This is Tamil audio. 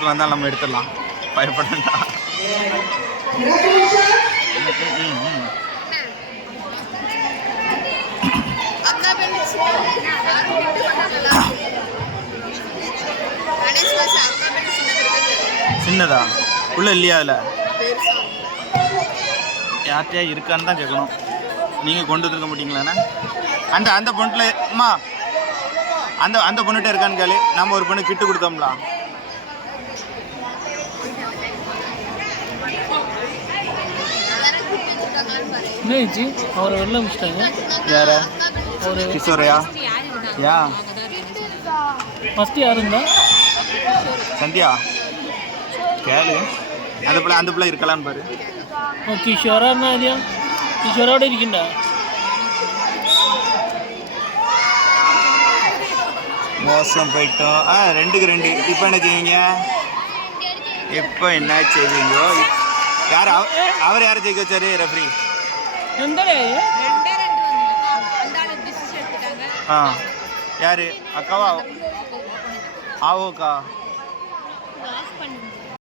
தூரத்தில் வந்தால் நம்ம எடுத்துடலாம், பயப்படா. சின்னதா உள்ள இல்லையா? அதில் யார்கிட்டயா இருக்கான்னு தான் கேட்கணும். நீங்கள் கொண்டு வந்துருக்க மாட்டீங்களாண்ணா? அந்த பொண்ணுல அம்மா அந்த பொண்ணுகிட்ட இருக்கான்னு கேளு. நம்ம ஒரு பொண்ணு கிட்டு கொடுத்தோம்ல. அவரை வெளில முடிச்சிட்டாங்க. யார? கிஷோரையா? யா ஃபஸ்ட்டு யாருந்தா? சந்தியா கேளு. அந்த பிள்ளை இருக்கலான்னு பாரு. கிஷோராண்ணா இல்லையா? கிஷோரோட இருக்கண்டா. மோசம் போயிட்டோம். 2க்கு 2. இப்போ என்ன செய்வீங்க? இப்போ என்ன செய்வீங்க? யார் அவர் யாரை ஜெயிக்க வச்சாரு ரெஃப்ரி? யாரு? அக்காவா? ஆவோக்கா